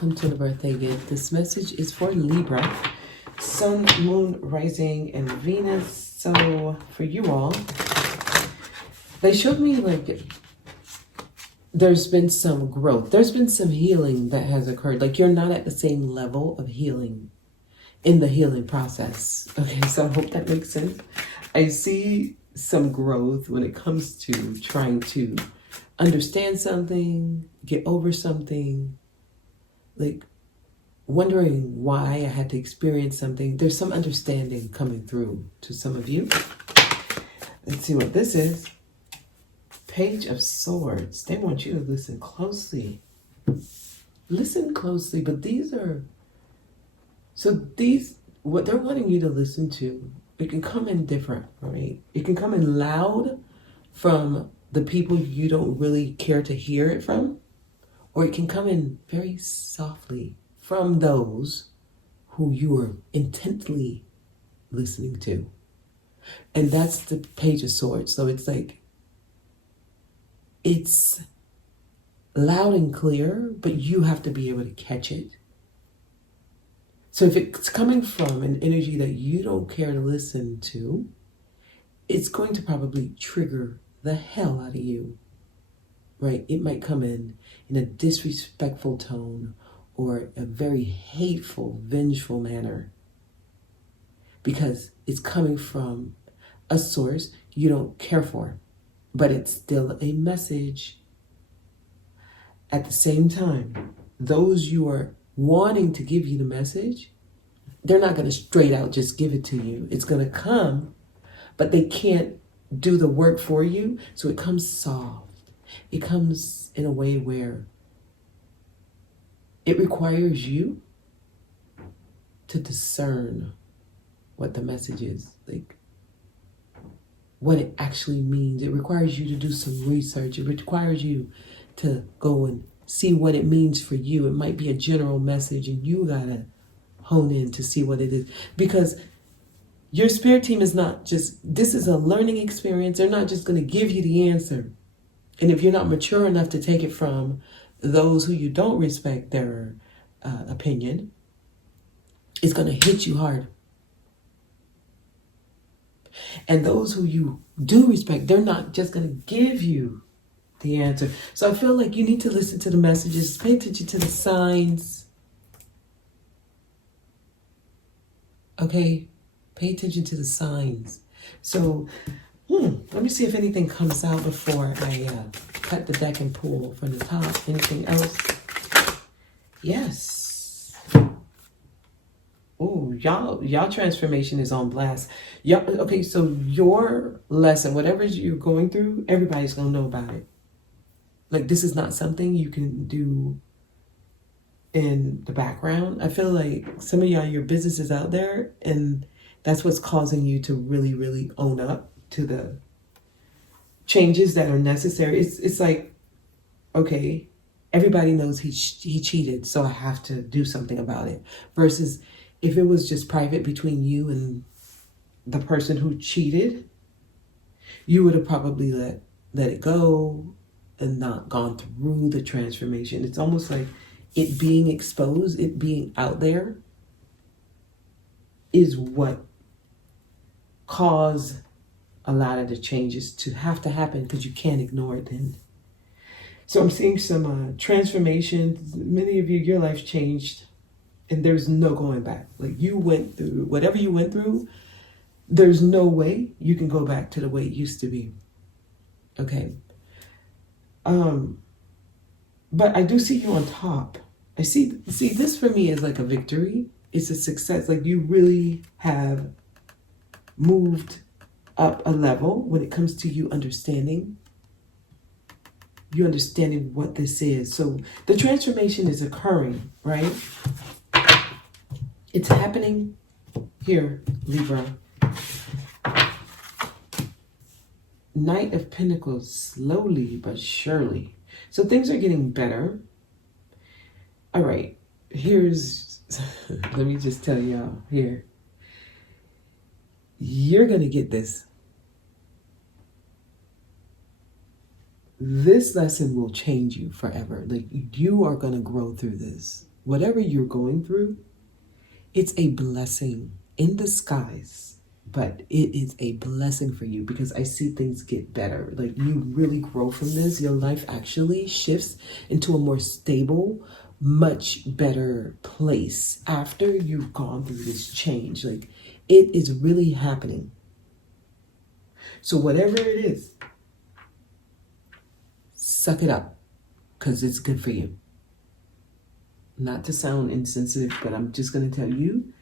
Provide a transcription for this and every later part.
welcome to the birthday gift. This message is for Libra, Sun, Moon, Rising, and Venus. So for you all, they showed me like there's been some growth. There's been some healing that has occurred. Like you're not at the same level of healing in the healing process. Okay, so I hope that makes sense. I see some growth when it comes to trying to understand something, get over something, like wondering why I had to experience something. There's some understanding coming through to some of you. Let's see what this is. Page of Swords. They want you to listen closely. Listen closely, but these are, what they're wanting you to listen to, it can come in different, right? It can come in loud from the people you don't really care to hear it from, or it can come in very softly from those who you are intently listening to. And that's the Page of Swords. So it's like, it's loud and clear, but you have to be able to catch it. So if it's coming from an energy that you don't care to listen to, it's going to probably trigger the hell out of you, right? It might come in a disrespectful tone or a very hateful, vengeful manner because it's coming from a source you don't care for, but it's still a message. At the same time, those you are wanting to give you the message, they're not going to straight out just give it to you. It's going to come, but they can't do the work for you. So it comes soft. It comes in a way where it requires you to discern what the message is, like what it actually means. It requires you to do some research. It requires you to go and see what it means for you. It might be a general message and you gotta hone in to see what it is, because your spirit team is not just, this is a learning experience. They're not just going to give you the answer. And if you're not mature enough to take it from those who you don't respect their opinion, it's going to hit you hard. And those who you do respect, they're not just going to give you the answer. So I feel like you need to listen to the messages, pay attention to the signs. Okay? Pay attention to the signs. So, let me see if anything comes out before I cut the deck and pull from the top. Anything else? Yes. Oh, y'all transformation is on blast. Y'all, okay, so your lesson, whatever you're going through, everybody's gonna know about it. Like, this is not something you can do in the background. I feel like some of y'all, your business is out there, and that's what's causing you to really, really own up to the changes that are necessary. It's like, okay, everybody knows he cheated, so I have to do something about it. Versus if it was just private between you and the person who cheated, you would have probably let it go and not gone through the transformation. It's almost like it being exposed, it being out there is what caused a lot of the changes to have to happen, because you can't ignore it then. So I'm seeing some transformation. Many of you, your life changed and there's no going back. Like, you went through whatever you went through, there's no way you can go back to the way it used to be. Okay. But I do see you on top. I see this for me is like a victory. It's a success. Like, you really have moved up a level when it comes to you understanding what this is. So the transformation is occurring, right? It's happening here, Libra. Knight of Pentacles, slowly but surely. So things are getting better. All right, here's, let me just tell y'all here. You're going to get this. This lesson will change you forever. Like, you are going to grow through this. whatever you're going through, it's a blessing in disguise, but it is a blessing for you because I see things get better. Like you really grow from this. Your life actually shifts into a more stable, much better place after you've gone through this change. Like it is really happening. So whatever it is, suck it up because it's good for you. Not to sound insensitive, but I'm just going to tell you,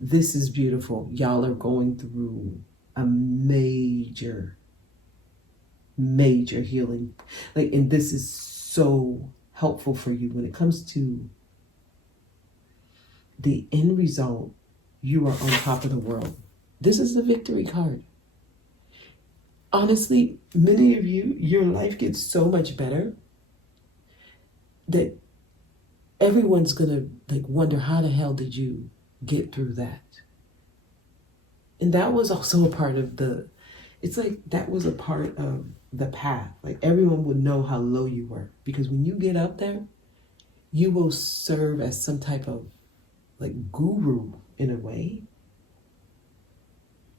this is beautiful. Y'all are going through a major healing. Like, and this is so helpful for you when it comes to the end result. You are on top of the world. This is the victory card. Honestly, many of you, your life gets so much better that everyone's gonna like wonder, how the hell did you get through that? And that was also a part of it's like that was a part of the path. Like everyone would know how low you were, because when you get up there, you will serve as some type of like guru in a way.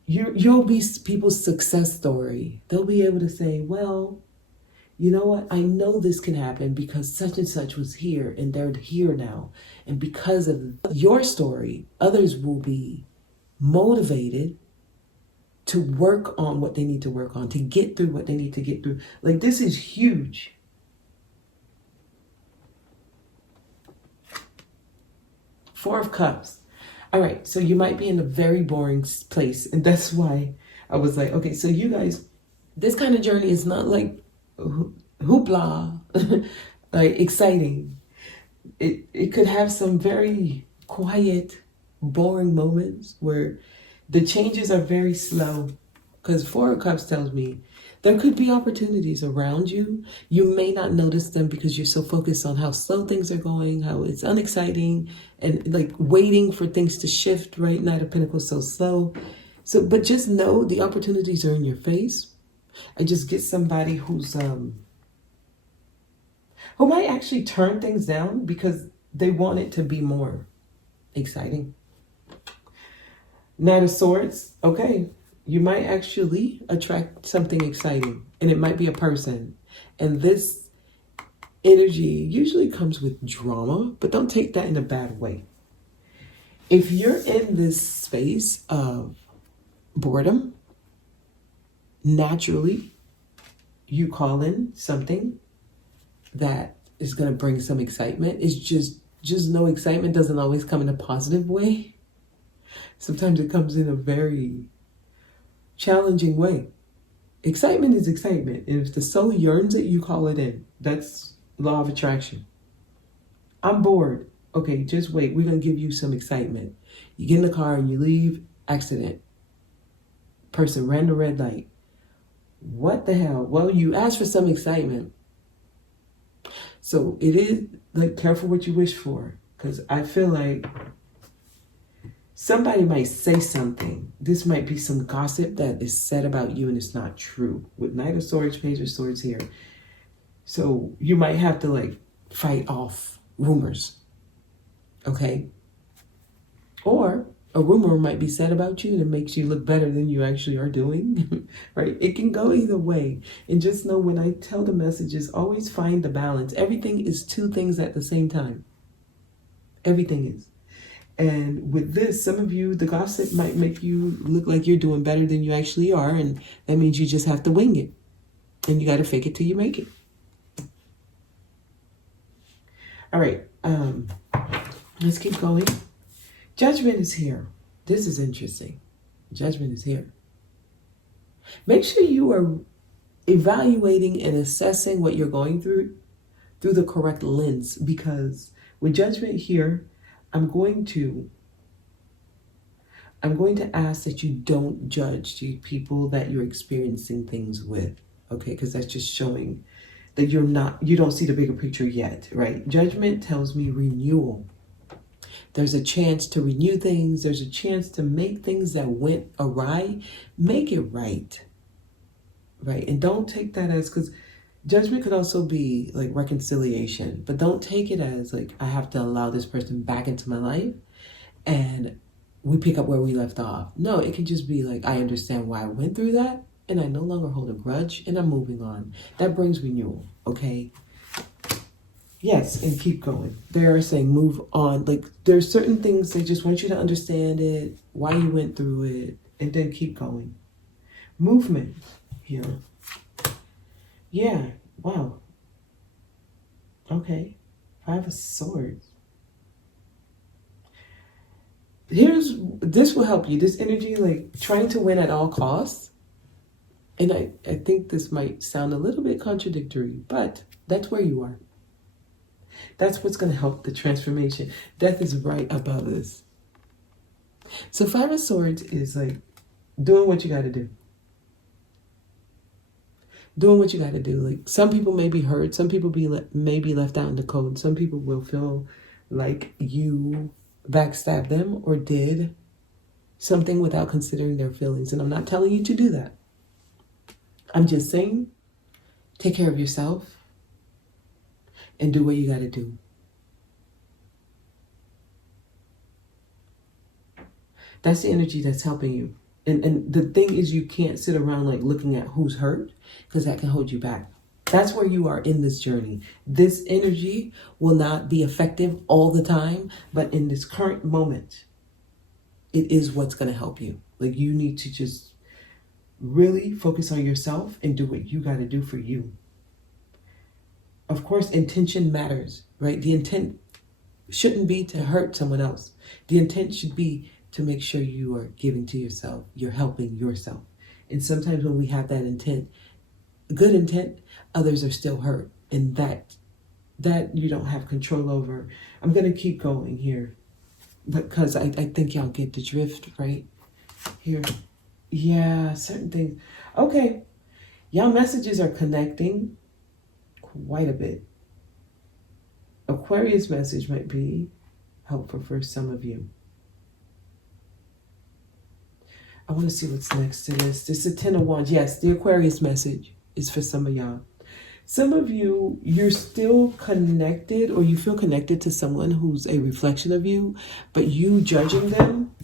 You'll be people's success story. They'll be able to say, well, you know what? I know this can happen because such and such was here and they're here now. And because of your story, others will be motivated to work on what they need to work on, to get through what they need to get through. Like this is huge. Four of Cups. All right, so you might be in a very boring place. And that's why I was like, okay, so you guys, this kind of journey is not like hoopla, like exciting. It could have some very quiet, boring moments where the changes are very slow. Because Four of Cups tells me there could be opportunities around you. You may not notice them because you're so focused on how slow things are going, how it's unexciting, and like waiting for things to shift, right? Knight of Pentacles so slow. So, but just know the opportunities are in your face. I just get somebody who might actually turn things down because they want it to be more exciting. Knight of Swords, okay. You might actually attract something exciting, and it might be a person. And this energy usually comes with drama, but don't take that in a bad way. If you're in this space of boredom, naturally, you call in something that is going to bring some excitement. It's just know excitement doesn't always come in a positive way. Sometimes it comes in a very challenging way. Excitement is excitement. And if the soul yearns it, you call it in. That's law of attraction. I'm bored. Okay, just wait. We're going to give you some excitement. You get in the car and you leave, accident. Person ran the red light. What the hell? Well, you asked for some excitement. So it is like careful what you wish for. Because I feel like somebody might say something. This might be some gossip that is said about you and it's not true. With Knight of Swords, Page of Swords here. So you might have to like fight off rumors. Okay? Or a rumor might be said about you and it makes you look better than you actually are doing. Right? It can go either way. And just know when I tell the messages, always find the balance. Everything is two things at the same time. Everything is. And with this, some of you, the gossip might make you look like you're doing better than you actually are. And that means you just have to wing it. And you got to fake it till you make it. All right. Let's keep going. Judgment is here. This is interesting. Judgment is here. Make sure you are evaluating and assessing what you're going through the correct lens. Because with judgment here, I'm going to ask that you don't judge the people that you're experiencing things with, okay? Because that's just showing that you don't see the bigger picture yet, right? Judgment tells me renewal. There's a chance to renew things. There's a chance to make things that went awry, make it right, right? And don't take that as, because Judgment could also be like reconciliation, but don't take it as like I have to allow this person back into my life and we pick up where we left off. No, it can just be like, I understand why I went through that and I no longer hold a grudge and I'm moving on. That brings renewal, okay? Yes, and keep going. They're saying move on. Like there's certain things they just want you to understand it, why you went through it, and then keep going. Movement here. Yeah, wow. Okay, 5 of Swords. This will help you. This energy, like trying to win at all costs. And I think this might sound a little bit contradictory, but that's where you are. That's what's going to help the transformation. Death is right above this. So 5 of Swords is like doing what you got to do. Doing what you got to do. Like some people may be hurt. Some people may be left out in the cold. Some people will feel like you backstabbed them or did something without considering their feelings. And I'm not telling you to do that. I'm just saying, take care of yourself and do what you got to do. That's the energy that's helping you. And the thing is, you can't sit around like looking at who's hurt, because that can hold you back. That's where you are in this journey. This energy will not be effective all the time, but in this current moment, it is what's going to help you. Like you need to just really focus on yourself and do what you got to do for you. Of course, intention matters, right? The intent shouldn't be to hurt someone else. The intent should be to make sure you are giving to yourself. You're helping yourself. And sometimes when we have that intent, good intent, others are still hurt. And that you don't have control over. I'm going to keep going here because I think y'all get the drift, right? Here. Yeah, certain things. Okay. Y'all messages are connecting quite a bit. Aquarius message might be helpful for some of you. I want to see what's next to this. This is a 10 of Wands. Yes, the Aquarius message is for some of y'all. Some of you, you're still connected or you feel connected to someone who's a reflection of you, but you judging them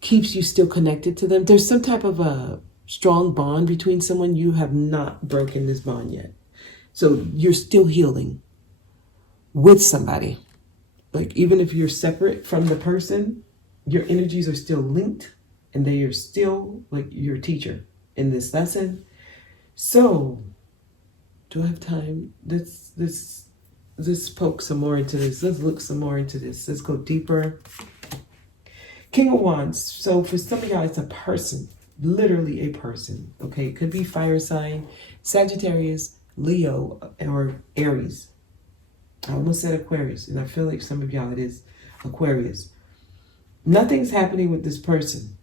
keeps you still connected to them. There's some type of a strong bond between someone. You have not broken this bond yet. So you're still healing with somebody. Like even if you're separate from the person, your energies are still linked and they are still like your teacher in this lesson. So do I have time? Let's poke some more into this. Let's look some more into this. Let's go deeper. King of Wands. So for some of y'all, it's a person, literally a person. Okay, it could be fire sign, Sagittarius, Leo, or Aries. I almost said Aquarius, and I feel like some of y'all it is Aquarius. Nothing's happening with this person.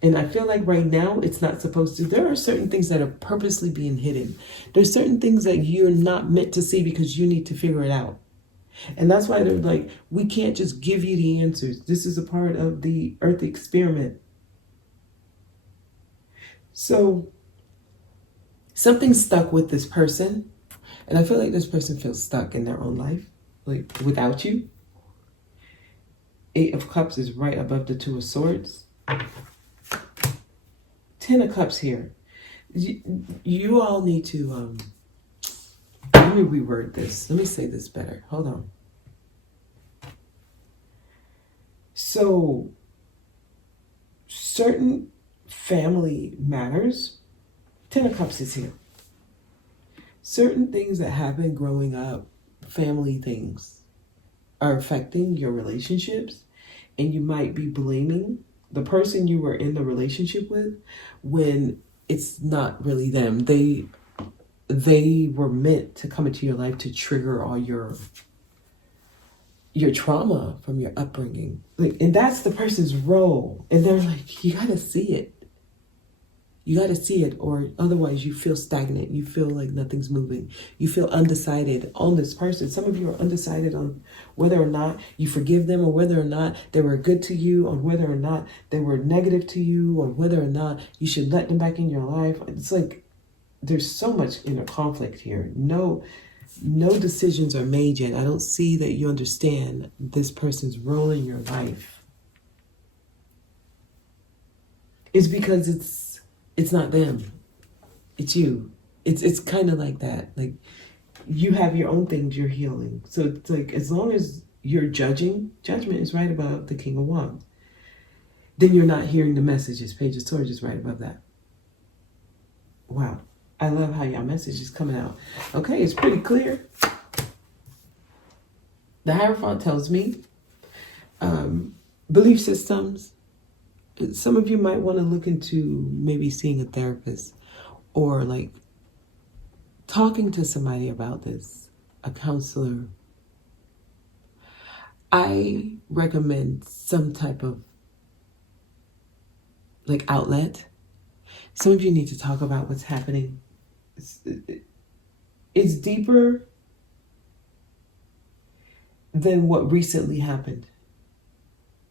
And I feel like right now it's not supposed to. There are certain things that are purposely being hidden. There's certain things that you're not meant to see because you need to figure it out. And that's why they're like, we can't just give you the answers. This is a part of the Earth experiment. So something's stuck with this person. And I feel like this person feels stuck in their own life, like without you. 8 of Cups is right above the 2 of Swords. 10 of Cups here. You all need to, let me reword this. Let me say this better. Hold on. So, certain family matters. 10 of Cups is here. Certain things that happen growing up, family things, are affecting your relationships. And you might be blaming the person you were in the relationship with when it's not really them. They were meant to come into your life to trigger all your trauma from your upbringing. Like, and that's the person's role. And they're like, you gotta see it. You got to see it, or otherwise you feel stagnant. You feel like nothing's moving. You feel undecided on this person. Some of you are undecided on whether or not you forgive them, or whether or not they were good to you, or whether or not they were negative to you, or whether or not you should let them back in your life. It's like there's so much inner conflict here. No decisions are made yet. I don't see that you understand this person's role in your life. It's because it's not them. It's you. It's kind of like that. Like, you have your own things you're healing. So it's like, as long as you're judgment is right above the King of Wands. Then you're not hearing the messages. Page of Swords is right above that. Wow. I love how your message is coming out. Okay, it's pretty clear. The Hierophant tells me belief systems. Some of you might want to look into maybe seeing a therapist, or like talking to somebody about this, a counselor. I recommend some type of like outlet. Some of you need to talk about what's happening. It's deeper than what recently happened.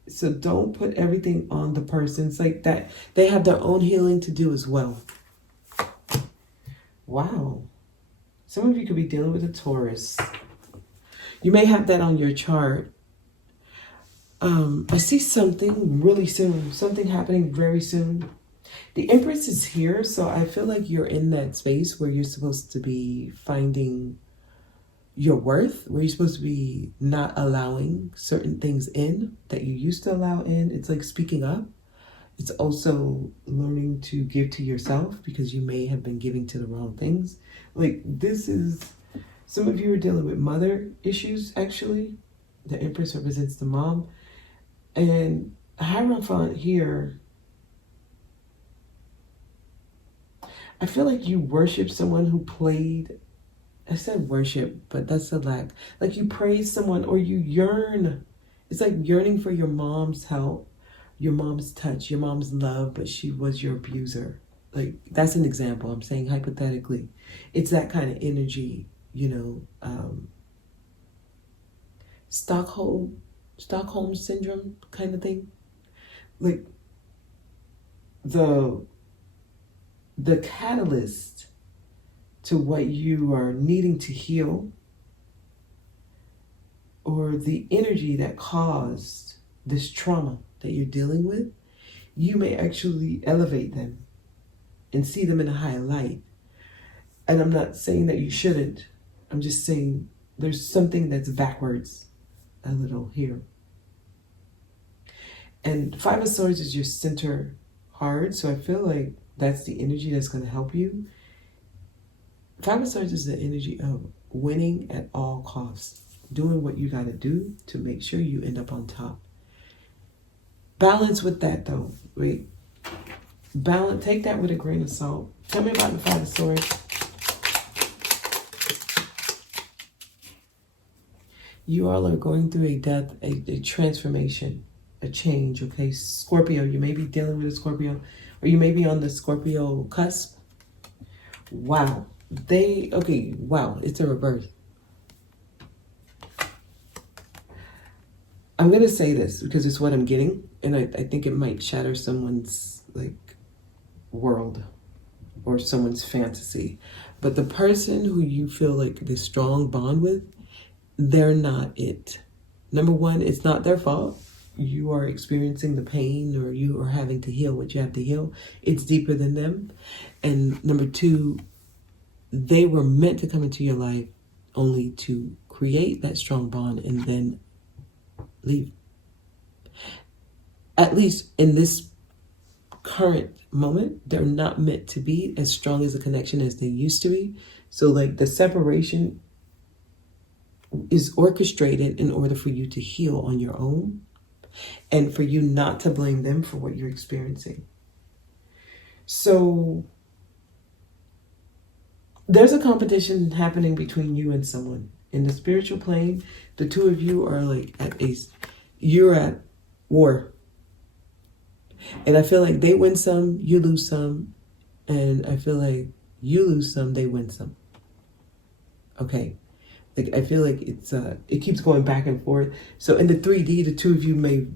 So don't put everything on the person. It's like that. They have their own healing to do as well. Wow. Some of you could be dealing with a Taurus. You may have that on your chart. I see something really soon. Something happening very soon. The Empress is here, so I feel like you're in that space where you're supposed to be finding your worth, where you're supposed to be not allowing certain things in that you used to allow in. It's like speaking up. It's also learning to give to yourself, because you may have been giving to the wrong things. Like, this is, some of you are dealing with mother issues, actually. The Empress represents the mom. And Hierophant here, I feel like you worship someone who played, I said worship, but that's a lack. Like, you praise someone, or you yearn. It's like yearning for your mom's help, your mom's touch, your mom's love, but she was your abuser. Like, that's an example. I'm saying hypothetically. It's that kind of energy, you know, Stockholm syndrome kind of thing. Like, the catalyst to what you are needing to heal, or the energy that caused this trauma that you're dealing with, you may actually elevate them and see them in a higher light. And I'm not saying that you shouldn't. I'm just saying there's something that's backwards a little here. And Five of Swords is your center heart, so I feel like that's the energy that's going to help you. Five of Swords is the energy of winning at all costs, doing what you got to do to make sure you end up on top. Balance with that, though, right? Balance. Take that with a grain of salt. Tell me about the Five of Swords. You all are going through a death, a transformation, a change, okay? Scorpio, you may be dealing with a Scorpio, or you may be on the Scorpio cusp. Wow. Wow, it's a rebirth. I'm going to say this because it's what I'm getting, and I think it might shatter someone's, like, world or someone's fantasy. But the person who you feel like this strong bond with, they're not it. Number one, it's not their fault. You are experiencing the pain, or you are having to heal what you have to heal. It's deeper than them. And number two, they were meant to come into your life only to create that strong bond and then leave. At least in this current moment, they're not meant to be as strong as a connection as they used to be. So, like, the separation is orchestrated in order for you to heal on your own, and for you not to blame them for what you're experiencing. So there's a competition happening between you and someone. In the spiritual plane, the two of you are like you're at war. And I feel like they win some, you lose some. And I feel like you lose some, they win some. Okay. Like, I feel like it keeps going back and forth. So in the 3D, the two of you may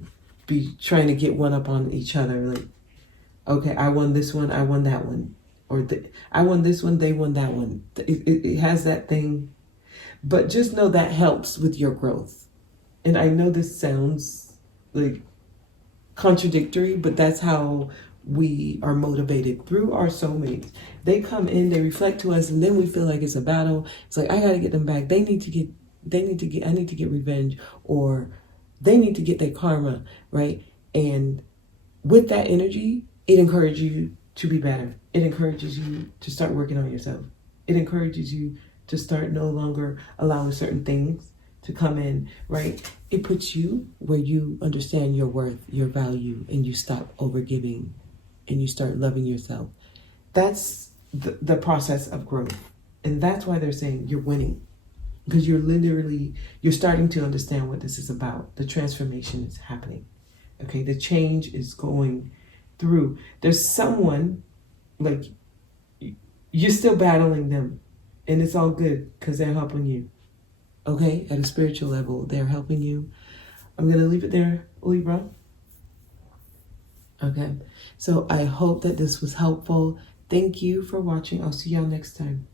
be trying to get one up on each other. Like, okay, I won this one, I won that one. or I won this one, they won that one. It has that thing. But just know that helps with your growth. And I know this sounds like contradictory, but that's how we are motivated through our soulmates. They come in, they reflect to us, and then we feel like it's a battle. It's like, I gotta get them back. I need to get revenge, or they need to get their karma, right? And with that energy, it encourages you to be better. It encourages you to start working on yourself. It encourages you to start no longer allowing certain things to come in, right? It puts you where you understand your worth, your value, and you stop overgiving and you start loving yourself. That's the process of growth. And that's why they're saying you're winning, because you're starting to understand what this is about. The transformation is happening. Okay, the change is going through. There's someone, like, you're still battling them, and it's all good because they're helping you. Okay, at a spiritual level, they're helping you. I'm going to leave it there, Libra. Okay, so I hope that this was helpful. Thank you for watching. I'll see y'all next time.